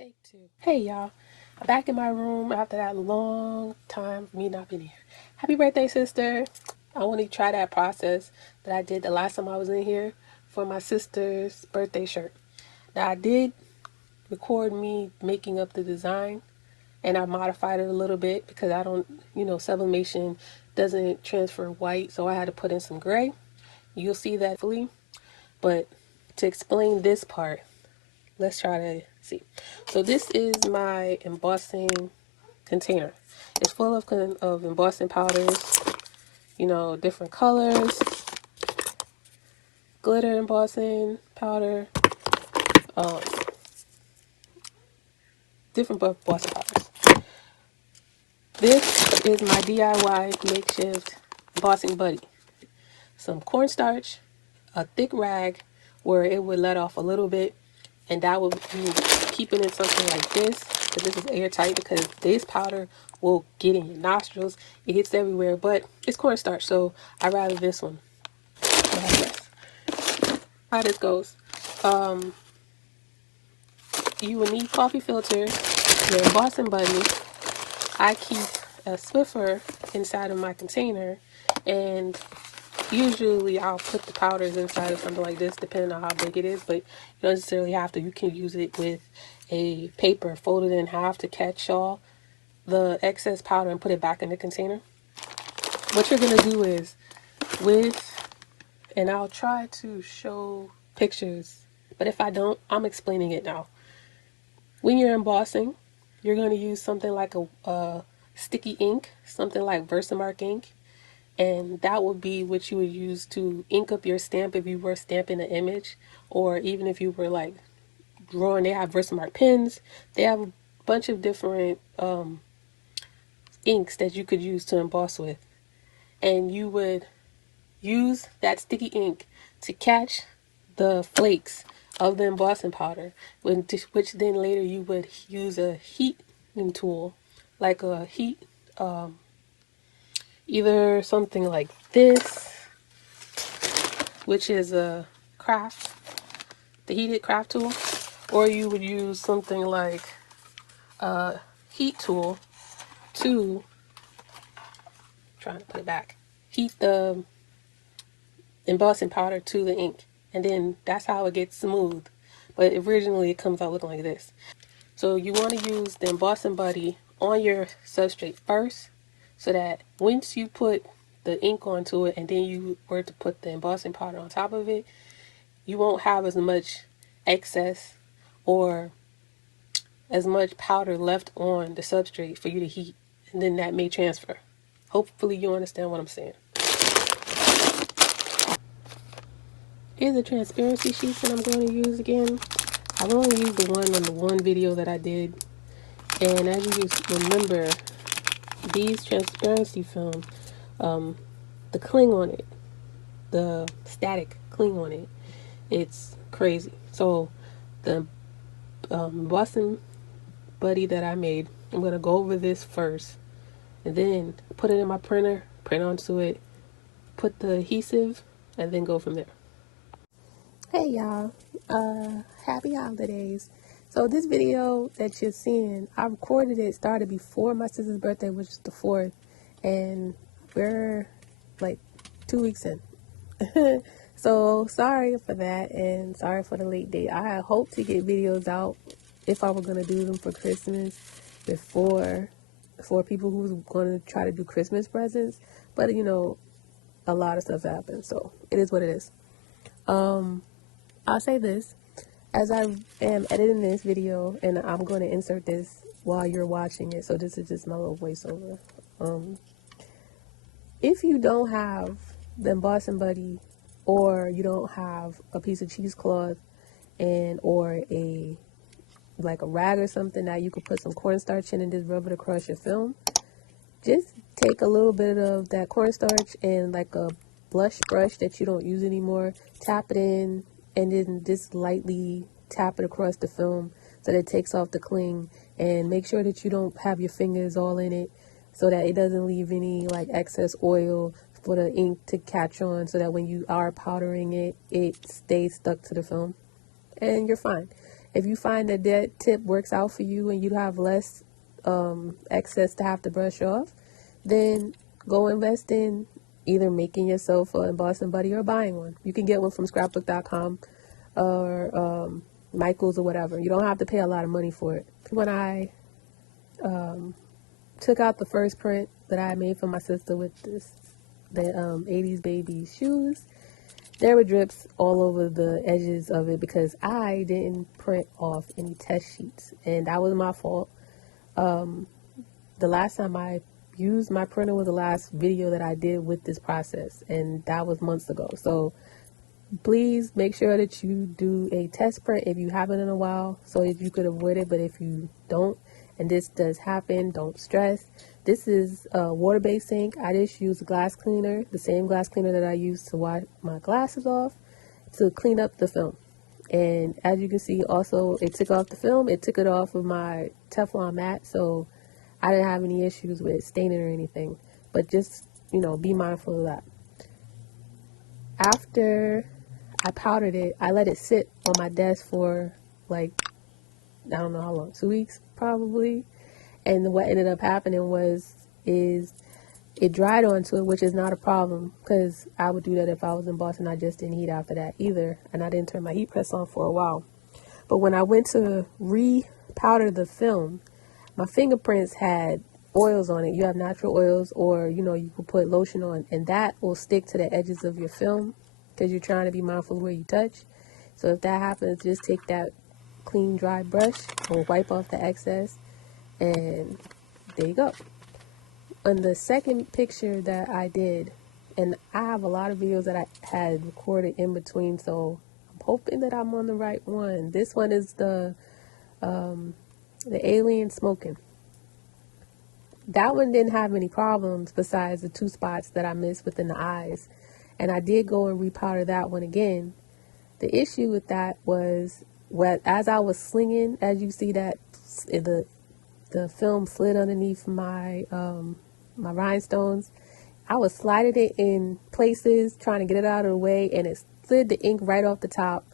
Take two. Hey y'all, I'm back in my room after that long time of me not being here. Happy birthday, sister. I want to try that process that I did the last time I was in here for my sister's birthday shirt. Now I did record me making up the design and I modified it a little bit because I don't, sublimation doesn't transfer white, so I had to put in some gray. You'll see that fully, but to explain this part, let's try to see. So this is my embossing container. It's full of embossing powders, different colors, glitter embossing powder, um, different embossing powders. This is my DIY makeshift embossing buddy. Some cornstarch, a thick rag where it would let off a little bit, and that would be keeping it something like this. But this is airtight because this powder will get in your nostrils. It gets everywhere, but it's cornstarch, so I'd rather this one. How this goes. You will need coffee filter, your embossing buddy. I keep a Swiffer inside of my container, and usually I'll put the powders inside of something like this, depending on how big it is, but you don't necessarily have to. You can use it with a paper, fold it in half to catch all the excess powder and put it back in the container. What you're going to do is and I'll try to show pictures, but if I don't, I'm explaining it now. When you're embossing, you're going to use something like a sticky ink, something like Versamark ink, and that would be what you would use to ink up your stamp if you were stamping an image, or even if you were like drawing. They have Versamark pens. They have a bunch of different inks that you could use to emboss with, and you would use that sticky ink to catch the flakes of the embossing powder, which then later you would use a heating tool, like a heat, either something like this, which is the heated craft tool, or you would use something like a heat tool to, trying to put it back, heat the embossing powder to the ink, and then that's how it gets smooth. But originally it comes out looking like this. So you want to use the embossing buddy on your substrate first, so that once you put the ink onto it and then you were to put the embossing powder on top of it, you won't have as much excess or as much powder left on the substrate for you to heat, and then that may transfer. Hopefully you understand what I'm saying. Here's the transparency sheets that I'm going to use again. I've only used the one on the one video that I did, and as you remember, these transparency film, the cling on it, the static cling on it, it's crazy. So the embossing buddy that I made, I'm going to go over this first, and then put it in my printer, print onto it, put the adhesive, and then go from there. Hey y'all, happy holidays. So this video that you're seeing, I recorded it, started before my sister's birthday, which is the 4th, and we're like 2 weeks in. So sorry for that, and sorry for the late date. I hope to get videos out, if I were going to do them for Christmas, for people who's going to try to do Christmas presents, but a lot of stuff happens, so it is what it is. I'll say this, as I am editing this video, and I'm going to insert this while you're watching it, so this is just my little voiceover. If you don't have the embossing buddy, or you don't have a piece of cheesecloth or a rag or something that you could put some cornstarch in and just rub it across your film, just take a little bit of that cornstarch and like a blush brush that you don't use anymore, tap it in, and then just lightly tap it across the film so that it takes off the cling, and make sure that you don't have your fingers all in it so that it doesn't leave any excess oil for the ink to catch on, so that when you are powdering it, it stays stuck to the film and you're fine. If you find that that tip works out for you and you have less excess to have to brush off, then go invest in either making yourself an embossing buddy or buying one. You can get one from scrapbook.com or Michael's or whatever. You don't have to pay a lot of money for it. When I took out the first print that I made for my sister with the 80s baby shoes, there were drips all over the edges of it because I didn't print off any test sheets, and that was my fault. The last time I used my printer was the last video that I did with this process, and that was months ago. So please make sure that you do a test print if you haven't in a while so that you could avoid it. But if you don't, and this does happen, don't stress. This is a water-based ink. I just use a glass cleaner, the same glass cleaner that I use to wipe my glasses off, to clean up the film. And as you can see, also, it took off the film. It took it off of my Teflon mat, so I didn't have any issues with staining or anything. But just, be mindful of that. After I powdered it, I let it sit on my desk for I don't know how long, 2 weeks probably. And what ended up happening is it dried onto it, which is not a problem because I would do that if I was embossing. I just didn't heat after that either, and I didn't turn my heat press on for a while. But when I went to re-powder the film, my fingerprints had oils on it. You have natural oils, or you could put lotion on, and that will stick to the edges of your film because you're trying to be mindful of where you touch. So if that happens, just take that clean, dry brush and wipe off the excess, and there you go. On the second picture that I did, and I have a lot of videos that I had recorded in between, so I'm hoping that I'm on the right one. This one is the alien smoking. That one didn't have any problems besides the 2 spots that I missed within the eyes, and I did go and repowder that one again. The issue with that was, as I was slinging, as you see that the film slid underneath my my rhinestones, I was sliding it in places trying to get it out of the way, and it slid the ink right off the top,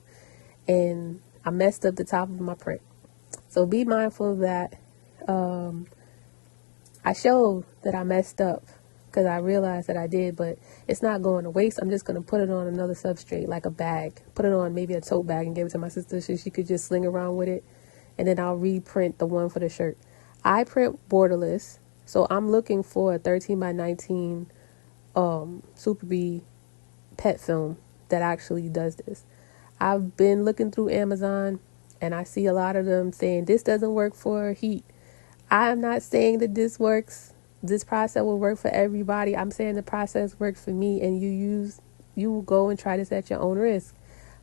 and I messed up the top of my print. So be mindful of that. I showed that I messed up because I realized that I did, but it's not going to waste. I'm just going to put it on another substrate, like a bag. Put it on maybe a tote bag and give it to my sister so she could just sling around with it, and then I'll reprint the one for the shirt. I print borderless, so I'm looking for a 13 by 19 Super B pet film that actually does this. I've been looking through Amazon, and I see a lot of them saying this doesn't work for heat. I am not saying that this process will work for everybody. I'm saying the process works for me, and you will go and try this at your own risk.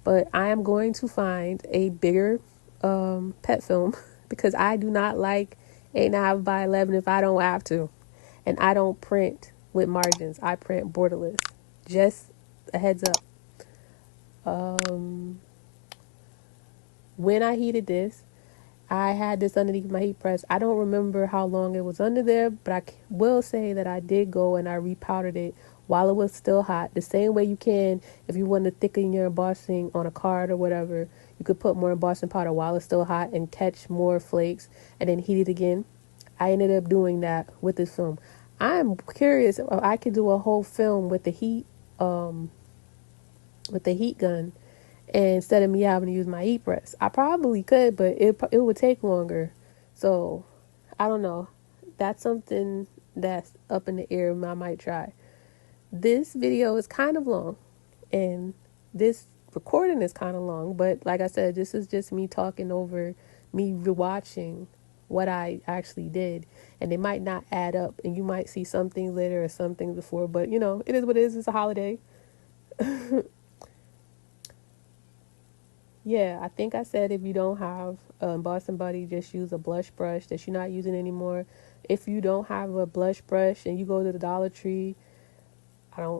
But I am going to find a bigger pet film because I do not like 8.5 by 11 if I don't have to. And I don't print with margins. I print borderless. Just a heads up. When I heated this, I had this underneath my heat press. I don't remember how long it was under there, but I will say that I did go and I repowdered it while it was still hot. The same way you can if you want to thicken your embossing on a card or whatever. You could put more embossing powder while it's still hot and catch more flakes and then heat it again. I ended up doing that with this film. I'm curious if I could do a whole film with the heat gun, and instead of me having to use my heat press. I probably could, but it would take longer. So I don't know. That's something that's up in the air. I might try. This video is kind of long, and this recording is kind of long, but like I said, this is just me talking over, me rewatching what I actually did, and it might not add up, and you might see some things later or some things before, but it is what it is. It's a holiday. Yeah, I think I said if you don't have a embossing buddy, just use a blush brush that you're not using anymore. If you don't have a blush brush and you go to the Dollar Tree, I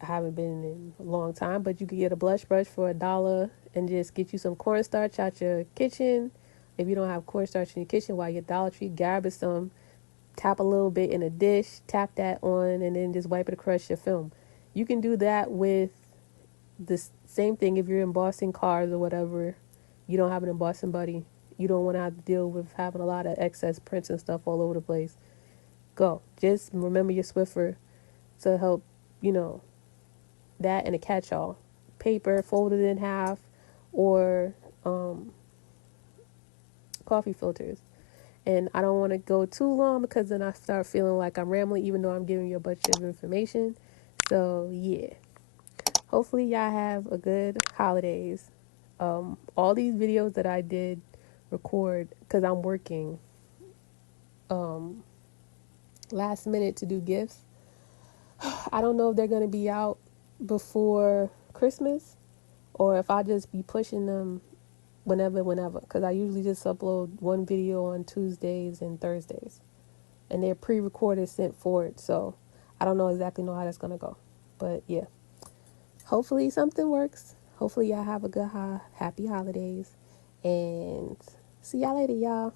haven't been in a long time, but you could get a blush brush for $1 and just get you some cornstarch out your kitchen. If you don't have cornstarch in your kitchen while you're at Dollar Tree, grab it some, tap a little bit in a dish, tap that on, and then just wipe it across your film. You can do that with the same thing if you're embossing cars or whatever. you don't have an embossing buddy, you don't want to have to deal with having a lot of excess prints and stuff all over the place, go. Just remember your Swiffer to help, you know, that and a catch-all. Paper folded in half, or coffee filters. And I don't want to go too long because then I start feeling like I'm rambling even though I'm giving you a bunch of information. So yeah, hopefully y'all have a good holidays. All these videos that I did record because I'm working last minute to do gifts. I don't know if they're going to be out before Christmas or if I just be pushing them whenever, because I usually just upload one video on Tuesdays and Thursdays, and they're pre-recorded, sent forward, so I don't know exactly know how that's gonna go, but yeah, hopefully something works. Hopefully y'all have a good happy holidays, and see y'all later, y'all.